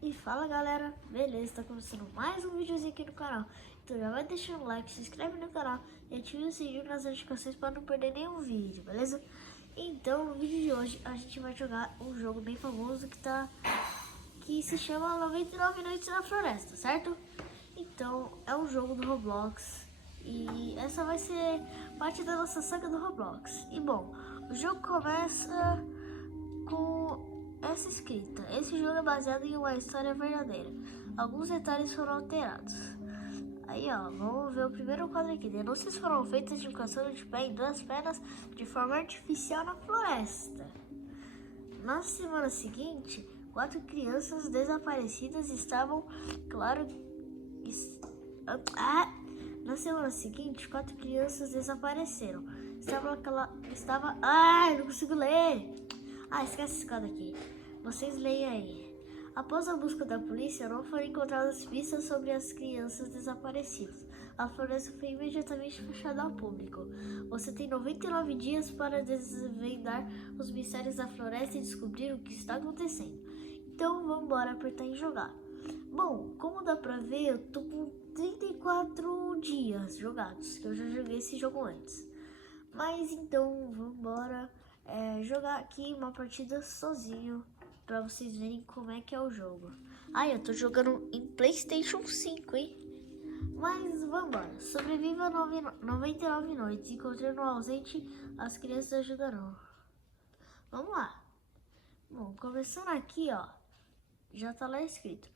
E fala galera, beleza? Tá começando mais um videozinho aqui no canal. Então já vai deixando o like, se inscreve no canal e ative o sininho nas notificações para não perder nenhum vídeo, beleza? Então no vídeo de hoje a gente vai jogar um jogo bem famoso que se chama 99 Noites na Floresta, certo? Então é um jogo do Roblox e essa vai ser parte da nossa saga do Roblox. E bom, o jogo começa com essa escrita: esse jogo é baseado em uma história verdadeira. Alguns detalhes foram alterados. Aí ó, vamos ver o primeiro quadro aqui. Denúncias foram feitas de um caçador de pé em duas pernas de forma artificial na floresta. Na semana seguinte, 4 crianças desaparecidas estavam, claro, na semana seguinte, 4 crianças desapareceram. Eu não consigo ler. Esquece esse quadro aqui. Vocês leiam aí. Após a busca da polícia, não foram encontradas pistas sobre as crianças desaparecidas. A floresta foi imediatamente fechada ao público. Você tem 99 dias para desvendar os mistérios da floresta e descobrir o que está acontecendo. Então vamos embora apertar em jogar. Bom, como dá pra ver, eu tô com 34 dias jogados, que eu já joguei esse jogo antes. Mas então vamos embora jogar aqui uma partida sozinho pra vocês verem como é que é o jogo. Eu tô jogando em PlayStation 5, hein? Mas vamos embora. Sobreviva a 99 noites. Encontrando um ausente, as crianças ajudarão. Vamos lá. Bom, começando aqui, ó. Já tá lá escrito: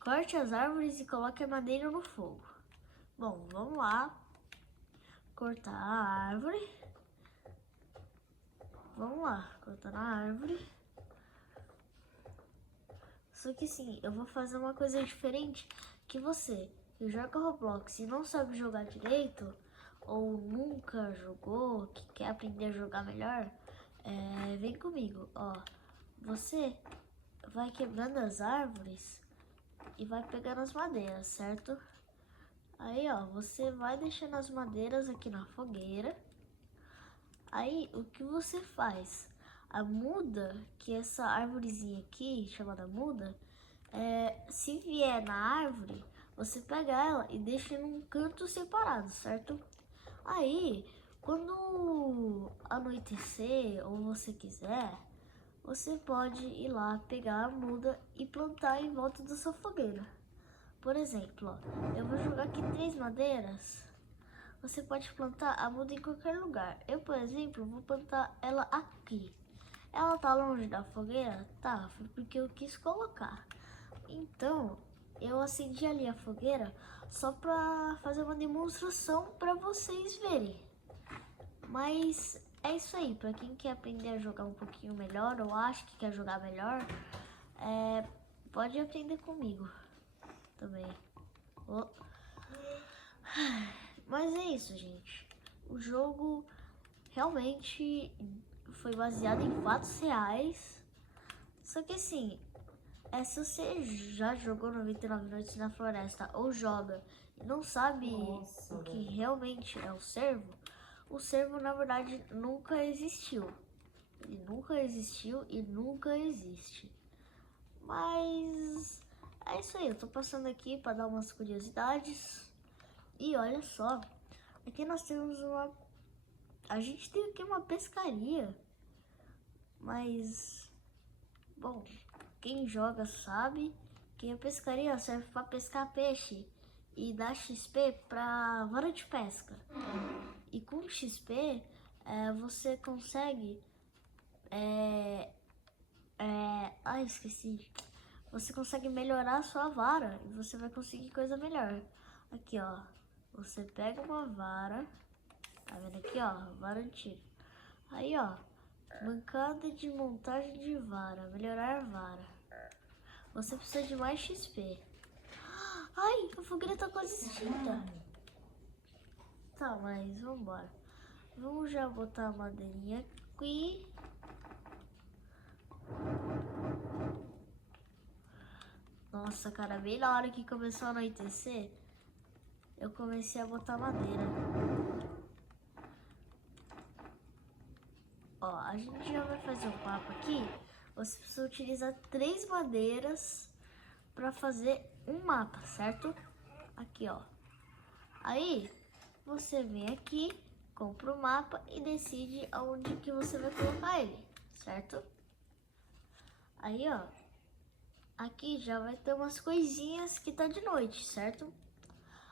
corte as árvores e coloque a madeira no fogo. Bom, vamos lá. Cortar a árvore. Vamos lá, cortar a árvore. Só que sim, eu vou fazer uma coisa diferente que você que joga Roblox e não sabe jogar direito, ou nunca jogou, que quer aprender a jogar melhor, vem comigo, ó. Você vai quebrando as árvores e vai pegando as madeiras, certo? Aí, ó, você vai deixando as madeiras aqui na fogueira. Aí, o que você faz? A muda, que é essa árvorezinha aqui, chamada muda, se vier na árvore, você pega ela e deixa em um canto separado, certo? Aí, quando anoitecer ou você quiser, você pode ir lá pegar a muda e plantar em volta da sua fogueira. Por exemplo, ó, eu vou jogar aqui 3 madeiras. Você pode plantar a muda em qualquer lugar. Eu, por exemplo, vou plantar ela aqui. Ela tá longe da fogueira? Tá, foi porque eu quis colocar. Então, eu acendi ali a fogueira só pra fazer uma demonstração pra vocês verem. Mas é isso aí, pra quem quer aprender a jogar um pouquinho melhor, ou acha que quer jogar melhor, pode aprender comigo também. Oh. Mas é isso, gente. O jogo realmente foi baseado em fatos reais. Só que assim, se você já jogou 99 Noites na Floresta ou joga e não sabe o que realmente é o cervo na verdade nunca existiu. Ele nunca existiu e nunca existe. Mas é isso aí, eu tô passando aqui para dar umas curiosidades. E olha só, aqui nós temos a gente tem aqui uma pescaria, mas, bom, quem joga sabe que a pescaria serve para pescar peixe e dá XP para vara de pesca. E com XP você consegue, esqueci. Você consegue melhorar a sua vara e você vai conseguir coisa melhor. Aqui, ó, você pega uma vara. Tá vendo aqui, ó? Vara de tiro. Aí, ó. Bancada de montagem de vara. Melhorar a vara. Você precisa de mais XP. Ai, a fogueira tá quase extinta. Tá, mas vambora. Vamos já botar a madeirinha aqui. Nossa, cara, bem na hora que começou a anoitecer, eu comecei a botar madeira. Ó, a gente já vai fazer um papo aqui. Você precisa utilizar 3 madeiras para fazer um mapa, certo? Aqui, ó. Aí você vem aqui, compra o mapa e decide aonde que você vai colocar ele, certo? Aí, ó, aqui já vai ter umas coisinhas que tá de noite, certo?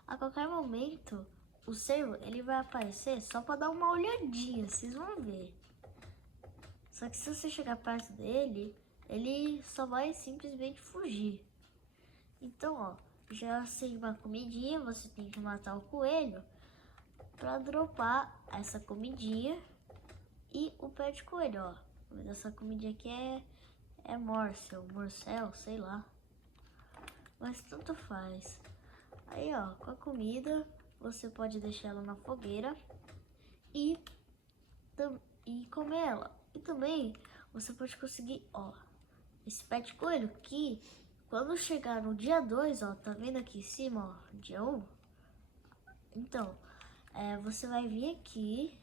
A qualquer momento, o cervo, ele vai aparecer só para dar uma olhadinha, vocês vão ver. Só que se você chegar perto dele, ele só vai simplesmente fugir. Então, ó, já sei uma comidinha, você tem que matar o coelho para dropar essa comidinha e o pé de coelho, ó. Essa comidinha aqui é morcel, sei lá. Mas tanto faz. Aí, ó, com a comida, você pode deixar ela na fogueira e comer ela. E também você pode conseguir, ó, esse pé de coelho que quando chegar no dia 2, ó, tá vendo aqui em cima, ó, dia 1? Então, você vai vir aqui,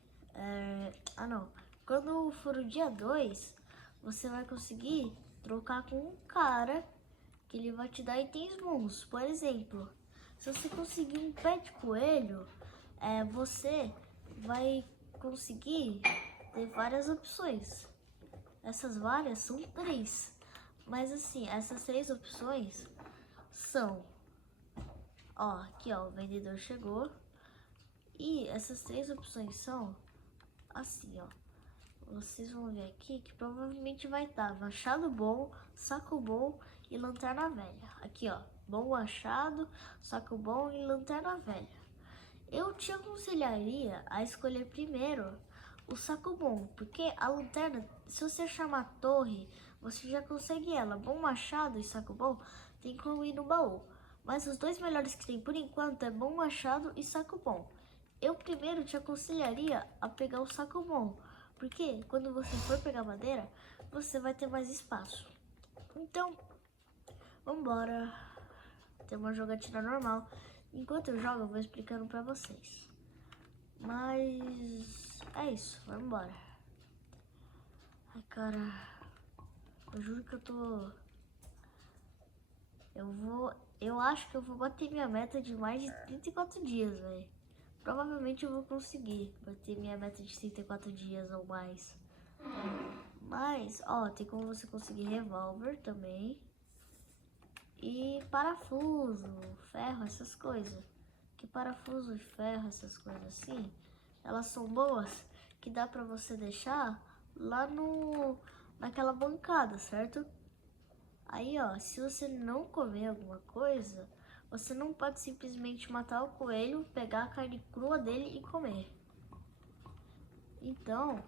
quando for o dia 2, você vai conseguir trocar com um cara que ele vai te dar itens bons. Por exemplo, se você conseguir um pé de coelho, você vai conseguir ter várias opções. Essas várias são 3. Mas assim, essas 3 opções são... Ó, aqui ó, o vendedor chegou. E essas 3 opções são assim, ó. Vocês vão ver aqui que provavelmente vai estar machado bom, saco bom e lanterna velha. Aqui ó, bom machado, saco bom e lanterna velha. Eu te aconselharia a escolher primeiro o saco bom, porque a lanterna, se você chamar torre, você já consegue ela. Bom machado e saco bom tem como ir no baú. Mas os 2 melhores que tem por enquanto é bom machado e saco bom. Eu primeiro te aconselharia a pegar o saco bom, porque quando você for pegar madeira, você vai ter mais espaço. Então, vambora. Ter uma jogatina normal. Enquanto eu jogo, eu vou explicando pra vocês. Mas é isso, vamos embora. Ai, cara, eu juro que eu acho que eu vou bater minha meta de mais de 34 dias, velho. Provavelmente eu vou conseguir bater minha meta de 34 dias ou mais. Mas, ó, tem como você conseguir revólver também. E parafuso, ferro, essas coisas. Que parafuso, ferro, essas coisas assim, elas são boas que dá pra você deixar lá naquela bancada, certo? Aí, ó, se você não comer alguma coisa, você não pode simplesmente matar o coelho, pegar a carne crua dele e comer. Então,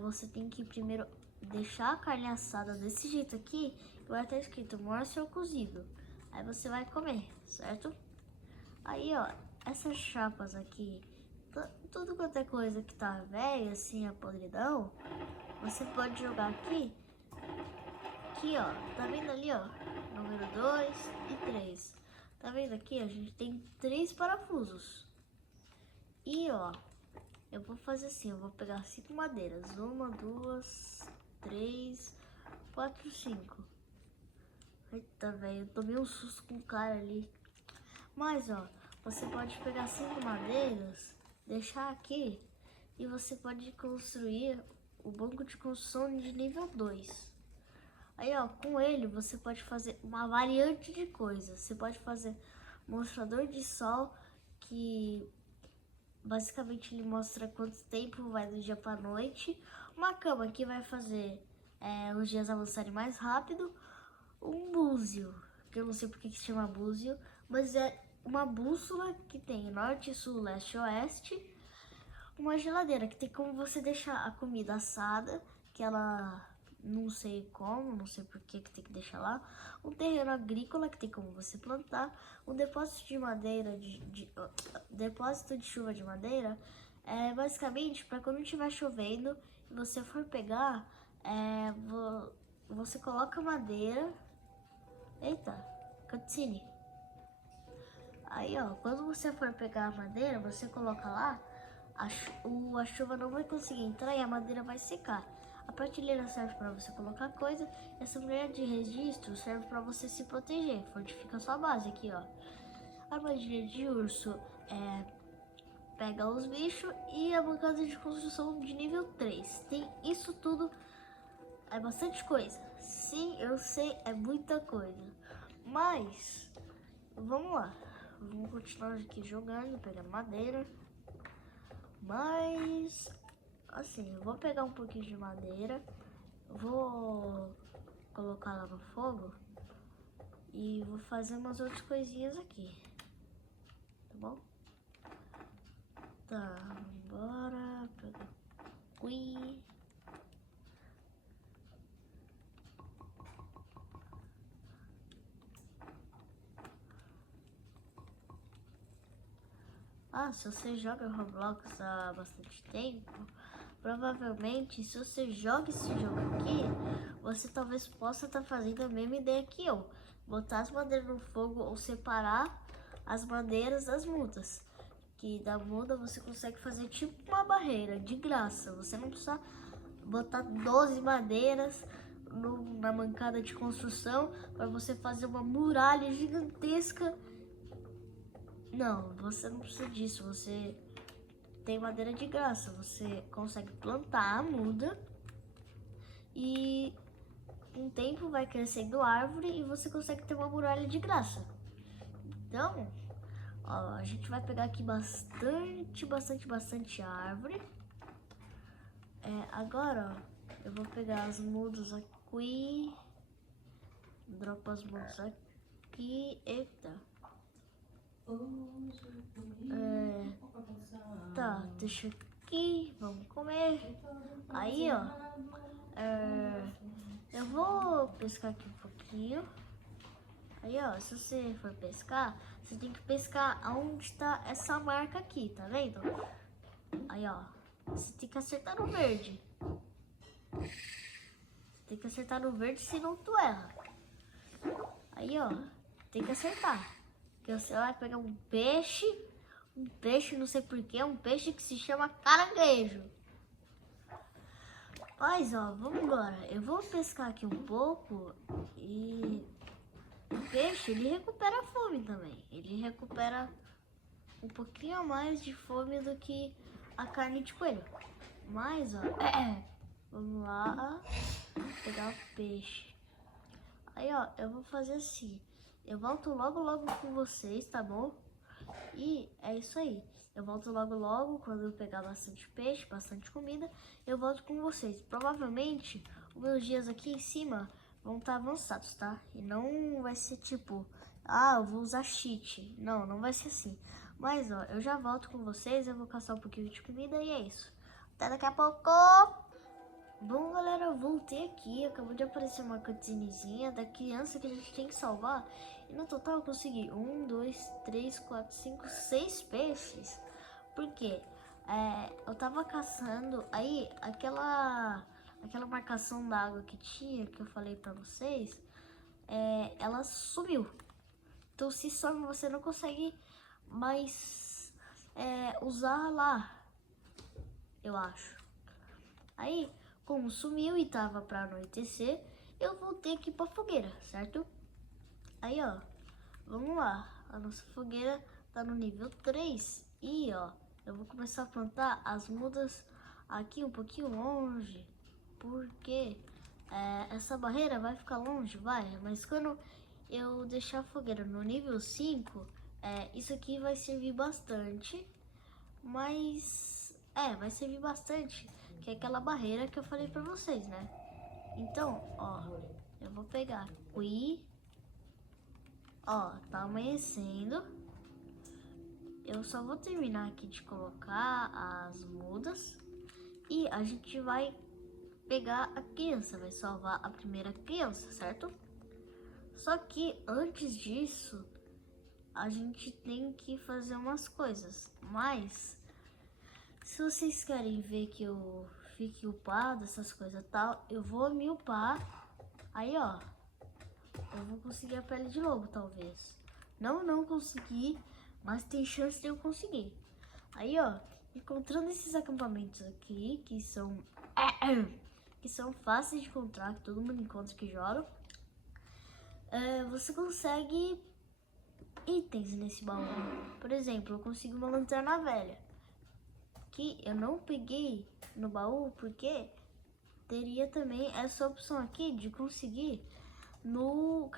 você tem que primeiro deixar a carne assada desse jeito aqui, que vai estar escrito morto ou cozido. Aí você vai comer, certo? Aí, ó, essas chapas aqui, tudo quanto é coisa que tá velha, assim, a podridão, você pode jogar aqui. Aqui, ó, tá vendo ali, ó, número 2 e 3. Tá vendo aqui? A gente tem 3 parafusos. E, ó, eu vou fazer assim, eu vou pegar 5 madeiras. 1, 2, 3, 4, 5. Eita, velho, eu tomei um susto com o cara ali. Mas, ó, você pode pegar 5 madeiras, deixar aqui, e você pode construir o banco de construção de nível 2. Aí, ó, com ele você pode fazer uma variante de coisas. Você pode fazer mostrador de sol, que basicamente ele mostra quanto tempo vai do dia para noite. Uma cama que vai fazer os dias avançarem mais rápido. Um búzio, que eu não sei porque que se chama búzio, mas é uma bússola que tem norte, sul, leste e oeste. Uma geladeira que tem como você deixar a comida assada, que ela não sei como, não sei por que tem que deixar lá. Um terreno agrícola que tem como você plantar. Um depósito de madeira, depósito de chuva de madeira, basicamente para quando estiver chovendo e você for pegar, você coloca madeira. Eita, cutscene. Aí, ó, quando você for pegar a madeira, você coloca lá, a chuva não vai conseguir entrar e a madeira vai secar. A prateleira serve para você colocar coisa. Essa mulher de registro serve para você se proteger. Fortifica a sua base aqui, ó. A armadilha de urso pega os bichos. E a bancada de construção de nível 3. Tem isso tudo. É bastante coisa. Sim, eu sei, é muita coisa. Mas, vamos lá. Vamos continuar aqui jogando, pegando madeira. Mas, assim, eu vou pegar um pouquinho de madeira. Vou colocar lá no fogo. E vou fazer umas outras coisinhas aqui. Tá bom? Tá, bora. Pegar Qui. Ah, se você joga Roblox há bastante tempo, provavelmente se você joga esse jogo aqui, você talvez possa estar fazendo a mesma ideia que eu. Botar as madeiras no fogo ou separar as madeiras das mudas. Que da muda você consegue fazer tipo uma barreira de graça. Você não precisa botar 12 madeiras na bancada de construção para você fazer uma muralha gigantesca. Não, você não precisa disso. Você tem madeira de graça. Você consegue plantar a muda e com o tempo vai crescendo árvore e você consegue ter uma muralha de graça. Então, ó, a gente vai pegar aqui bastante árvore. Agora, ó, eu vou pegar as mudas aqui. Dropa as mudas aqui. Eita. Tá, deixa aqui, vamos comer. Aí, ó, eu vou pescar aqui um pouquinho. Aí, ó, se você for pescar, você tem que pescar aonde tá essa marca aqui, tá vendo? Aí, ó, você tem que acertar no verde. Tem que acertar no verde, senão tu erra. Aí, ó, tem que acertar. Porque você vai pegar um peixe, não sei porquê, um peixe que se chama caranguejo. Mas, ó, vamos embora. Eu vou pescar aqui um pouco e o peixe, ele recupera a fome também. Ele recupera um pouquinho a mais de fome do que a carne de coelho. Mas, ó, vamos lá pegar o peixe. Aí, ó, eu vou fazer assim. Eu volto logo com vocês, tá bom? E é isso aí. Eu volto logo quando eu pegar bastante peixe, bastante comida. Eu volto com vocês. Provavelmente, os meus dias aqui em cima vão estar avançados, tá? E não vai ser tipo, eu vou usar cheat. Não, não vai ser assim. Mas, ó, eu já volto com vocês. Eu vou caçar um pouquinho de comida e é isso. Até daqui a pouco! Bom, galera, eu voltei aqui. Acabou de aparecer uma cutscenezinha da criança que a gente tem que salvar. E no total eu consegui 1, 2, 3, 4, 5, 6 peixes. Por quê? Eu tava caçando. Aí, aquela marcação da água que tinha, que eu falei pra vocês, ela sumiu. Então, se some, você não consegue mais usar lá, eu acho. Aí, como sumiu e tava pra anoitecer, eu voltei aqui pra fogueira, certo? Aí, ó, vamos lá. A nossa fogueira tá no nível 3 e, ó, eu vou começar a plantar as mudas aqui um pouquinho longe, porque essa barreira vai ficar longe, mas quando eu deixar a fogueira no nível 5, isso aqui vai servir bastante, mas, vai servir bastante, que é aquela barreira que eu falei pra vocês, né? Então, ó, eu vou pegar aqui, ó, tá amanhecendo. Eu só vou terminar aqui de colocar as mudas e a gente vai pegar a criança, vai salvar a primeira criança, certo? Só que antes disso, a gente tem que fazer umas coisas, mas se vocês querem ver que eu fique upado, essas coisas tal, eu vou me upar. Aí, ó, eu vou conseguir a pele de lobo, talvez. Não consegui, mas tem chance de eu conseguir. Aí, ó, encontrando esses acampamentos aqui, que são que são fáceis de encontrar, que todo mundo encontra que joga. Você consegue itens nesse baú. Por exemplo, eu consigo uma lanterna velha, que eu não peguei no baú porque teria também essa opção aqui de conseguir no...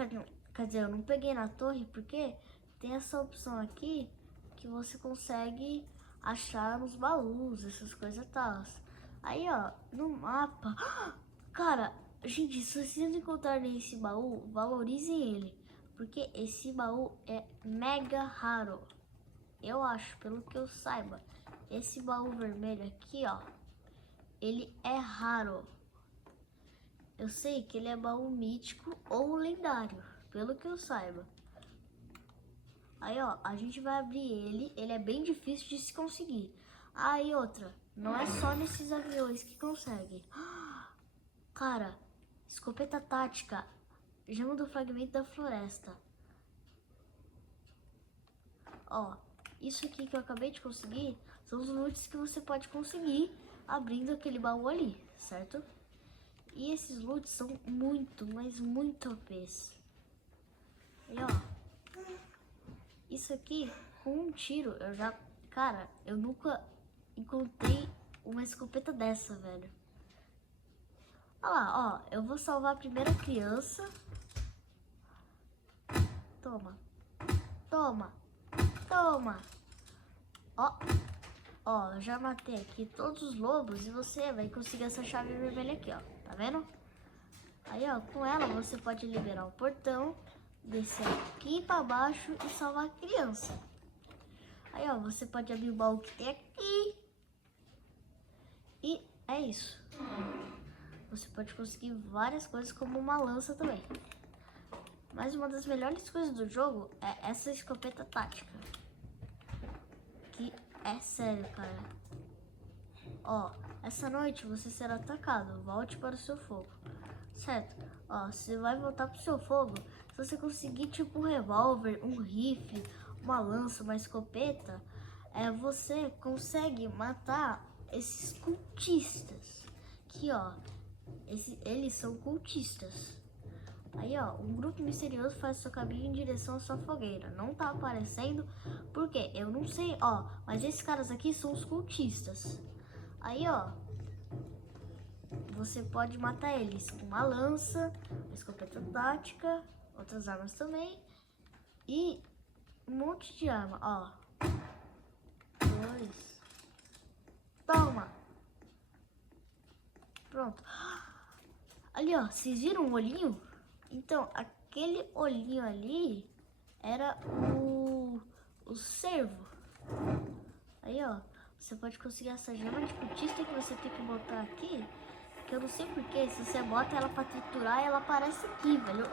Quer dizer, eu não peguei na torre porque tem essa opção aqui que você consegue achar nos baús, essas coisas e tal. Aí, ó, no mapa... Cara, gente, se vocês encontrarem esse baú, valorizem ele. Porque esse baú é mega raro. Eu acho, pelo que eu saiba, esse baú vermelho aqui, ó, ele é raro. Eu sei que ele é baú mítico ou lendário, pelo que eu saiba. Aí, ó, a gente vai abrir ele é bem difícil de se conseguir. Aí, outra, não é só nesses aviões que consegue. Cara, escopeta tática, gema do fragmento da floresta. Ó, isso aqui que eu acabei de conseguir são os loots que você pode conseguir abrindo aquele baú ali, certo? E esses loots são muito, mas muito OPs. E ó, isso aqui, com um tiro, eu já... Cara, eu nunca encontrei uma escopeta dessa, velho. Olha lá, ó, eu vou salvar a primeira criança. Toma. Toma. Toma. Ó, eu já matei aqui todos os lobos e você vai conseguir essa chave vermelha aqui, ó. Tá vendo? Aí, ó, com ela você pode liberar o portão, descer aqui pra baixo e salvar a criança. Aí, ó, você pode abrir o baú que tem aqui. E é isso. Você pode conseguir várias coisas, como uma lança também. Mas uma das melhores coisas do jogo é essa escopeta tática. Que é sério, cara. Ó, essa noite você será atacado. Volte para o seu fogo. Certo? Ó, você vai voltar pro seu fogo. Se você conseguir tipo um revólver, um rifle, uma lança, uma escopeta, você consegue matar esses cultistas. Aqui, ó. Eles são cultistas. Aí, ó, um grupo misterioso faz seu caminho em direção à sua fogueira. Não tá aparecendo, por quê? Eu não sei, ó. Mas esses caras aqui são os cultistas. Aí, ó, você pode matar eles com uma lança, uma escopeta tática, outras armas também. E um monte de arma, ó. 2. Toma! Pronto. Ali, ó, vocês viram o olhinho? Então, aquele olhinho ali era o cervo. Aí, ó, você pode conseguir essa gema de cultista que você tem que botar aqui. Que eu não sei porquê, se você bota ela pra triturar, ela aparece aqui, velho.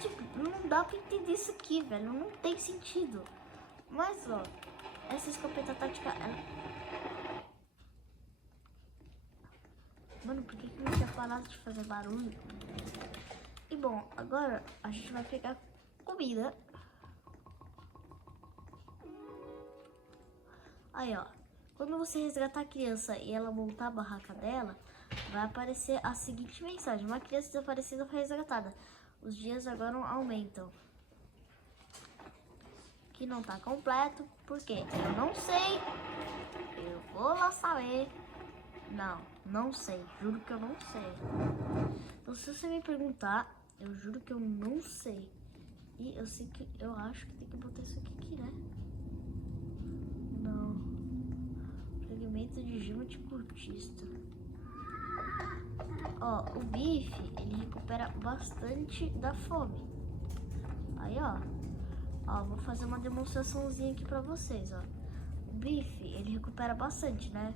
Tipo, não dá pra entender isso aqui, velho. Não tem sentido. Mas, ó, essa escopeta tática... Mano, por que não tinha parado de fazer barulho? E bom, agora a gente vai pegar comida. Aí, ó. Quando você resgatar a criança e ela montar a barraca dela, vai aparecer a seguinte mensagem. Uma criança desaparecida foi resgatada. Os dias agora aumentam. Que não tá completo, porque eu não sei. Eu vou lá saber. Não sei. Juro que eu não sei. Então, se você me perguntar, eu juro que eu não sei. E eu sei que eu acho que tem que botar isso aqui, né? Não. Fragmento de gema de cultista. Ó, o bife, ele recupera bastante da fome. Aí, ó. Ó, vou fazer uma demonstraçãozinha aqui pra vocês, ó. O bife, ele recupera bastante, né?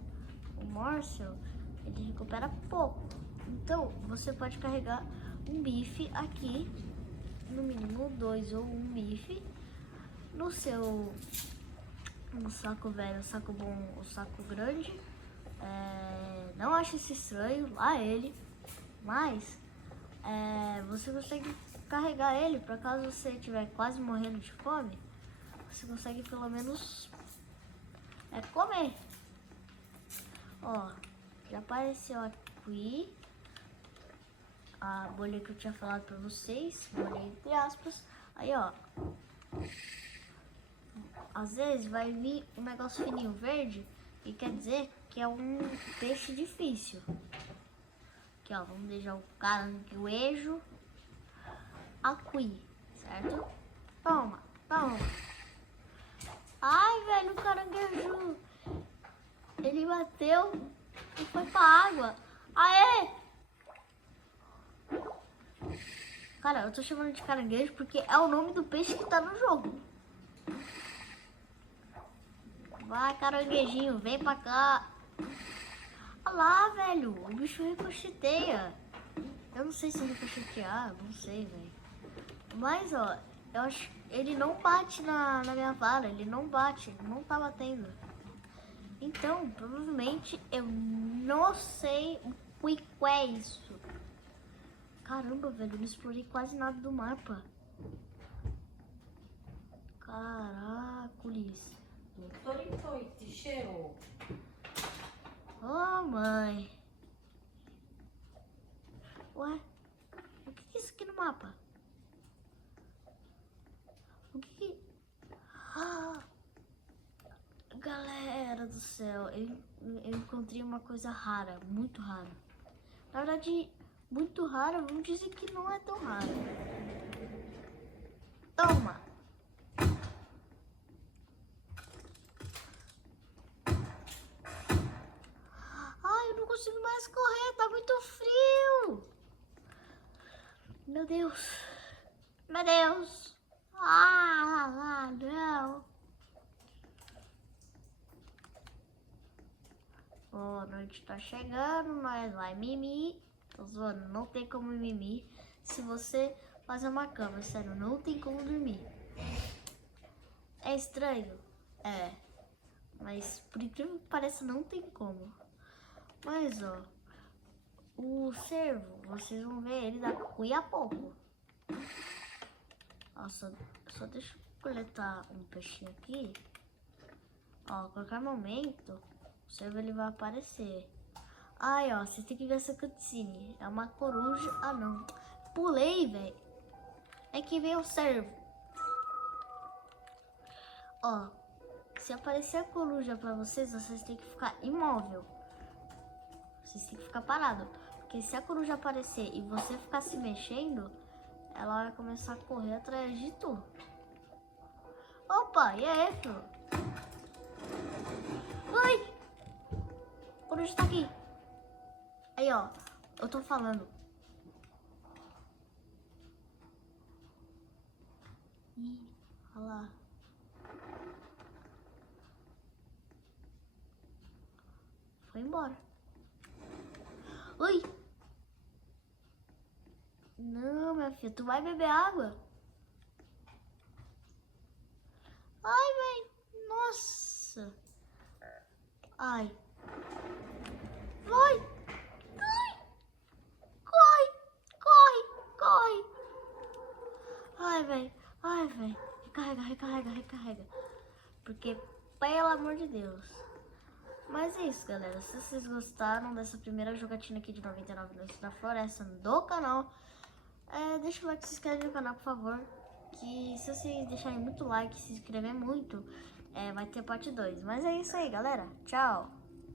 O Marcel, ele recupera pouco. Então, você pode carregar um bife aqui, no mínimo 2 ou um bife, no seu saco velho, o saco bom, o saco grande. Não acho isso estranho, lá ele, mas você consegue carregar ele para caso você estiver quase morrendo de fome, você consegue pelo menos comer. Ó, já apareceu aqui. a bolha que eu tinha falado pra vocês, bolha entre aspas. Aí, ó, às vezes vai vir um negócio fininho verde e quer dizer que é um peixe difícil. Aqui, ó, vamos deixar o caranguejo aqui, certo? Toma, toma. Ai, velho, o caranguejo, ele bateu e foi pra água. Aê! Cara, eu tô chamando de caranguejo porque é o nome do peixe que tá no jogo. Vai, caranguejinho, vem pra cá. Olha lá, velho, o bicho ricocheteia. Eu não sei se ele ricochetear, não sei, velho. Mas, ó, eu acho que ele não bate na minha vara, ele não bate, ele não tá batendo. Então, provavelmente, eu não sei o que é isso. Caramba, velho, eu não explorei quase nada do mapa. Caracoles. Oh, mãe. Ué? O que é isso aqui no mapa? O que... Ah, galera do céu, eu encontrei uma coisa rara, muito rara. Na verdade, muito rara, vamos dizer que não é tão rara. Toma! Ai, eu não consigo mais correr, tá muito frio! Meu Deus! Meu Deus! Não! Boa noite, tá chegando, nós vai mimir. Tô zoando, não tem como mimir se você fazer uma cama, sério, não tem como dormir. É estranho? É, mas por incrível que pareça não tem como. Mas ó, o cervo, vocês vão ver ele daqui a pouco. Ó, só deixa eu coletar um peixinho aqui. Ó, a qualquer momento o cervo ele vai aparecer. Ai, ó, vocês têm que ver essa cutscene. É uma coruja. Ah, não. Pulei, velho. É que veio o cervo. Ó, se aparecer a coruja pra vocês, vocês têm que ficar imóvel. Vocês têm que ficar parado. Porque se a coruja aparecer e você ficar se mexendo, ela vai começar a correr atrás de tu. Opa, e aí, filho? Ai! A coruja tá aqui. Aí, ó, eu tô falando. Ih, olha lá. Foi embora. Ui! Não, minha filha, tu vai beber água? Ai, velho, nossa. Ai. Vai! Corre! Ai, velho. Recarrega. Porque, pelo amor de Deus. Mas é isso, galera. Se vocês gostaram dessa primeira jogatina aqui de 99 Noites na Floresta do canal, deixa o like e se inscreve no canal, por favor. Que se vocês deixarem muito like e se inscrever muito, vai ter parte 2. Mas é isso aí, galera. Tchau!